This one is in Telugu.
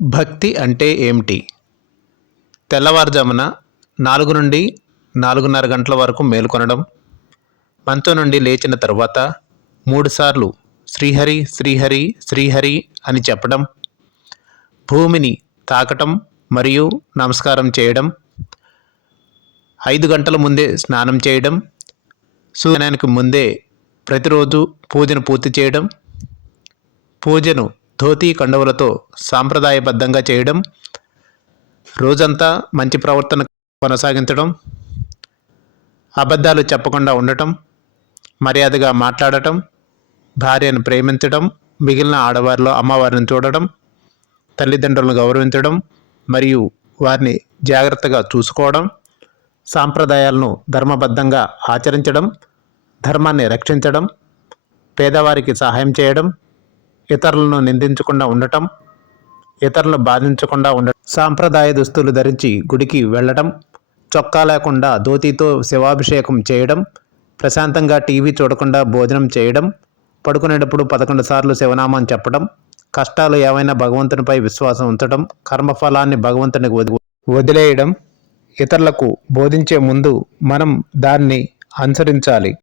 భక్తి అంటే ఏమిటి? తెల్లవారుజామున 4 నుండి 4:30 గంటల వరకు మేలుకొనడం, మంచం నుండి లేచిన తరువాత 3 సార్లు శ్రీహరి శ్రీహరి శ్రీహరి అని చెప్పడం, భూమిని తాకటం మరియు నమస్కారం చేయడం, 5 గంటల ముందే స్నానం చేయడం, సూర్యోదయానికి ముందే ప్రతిరోజు పూజను పూర్తి చేయడం, పూజను ధోతీ కండువలతో సాంప్రదాయబద్ధంగా చేయడం, రోజంతా మంచి ప్రవర్తన కొనసాగించడం, అబద్ధాలు చెప్పకుండా ఉండటం, మర్యాదగా మాట్లాడటం, భార్యను ప్రేమించడం, మిగిలిన ఆడవారిలో అమ్మవారిని చూడడం, తల్లిదండ్రులను గౌరవించడం మరియు వారిని జాగ్రత్తగా చూసుకోవడం, సాంప్రదాయాలను ధర్మబద్ధంగా ఆచరించడం, ధర్మాన్ని రక్షించడం, పేదవారికి సహాయం చేయడం, ఇతరులను నిందించకుండా ఉండటం, ఇతరులను బాధించకుండా ఉండటం, సాంప్రదాయ దుస్తులు ధరించి గుడికి వెళ్ళడం, చొక్కా లేకుండా ధోతితో శివాభిషేకం చేయడం, ప్రశాంతంగా టీవీ చూడకుండా భోజనం చేయడం, పడుకునేటప్పుడు 11 సార్లు శివనామం చెప్పడం, కష్టాలు ఏవైనా భగవంతునిపై విశ్వాసం ఉంచడం, కర్మఫలాన్ని భగవంతునికి వదిలేయడం, ఇతరులకు బోధించే ముందు మనం దాన్ని అనుసరించాలి.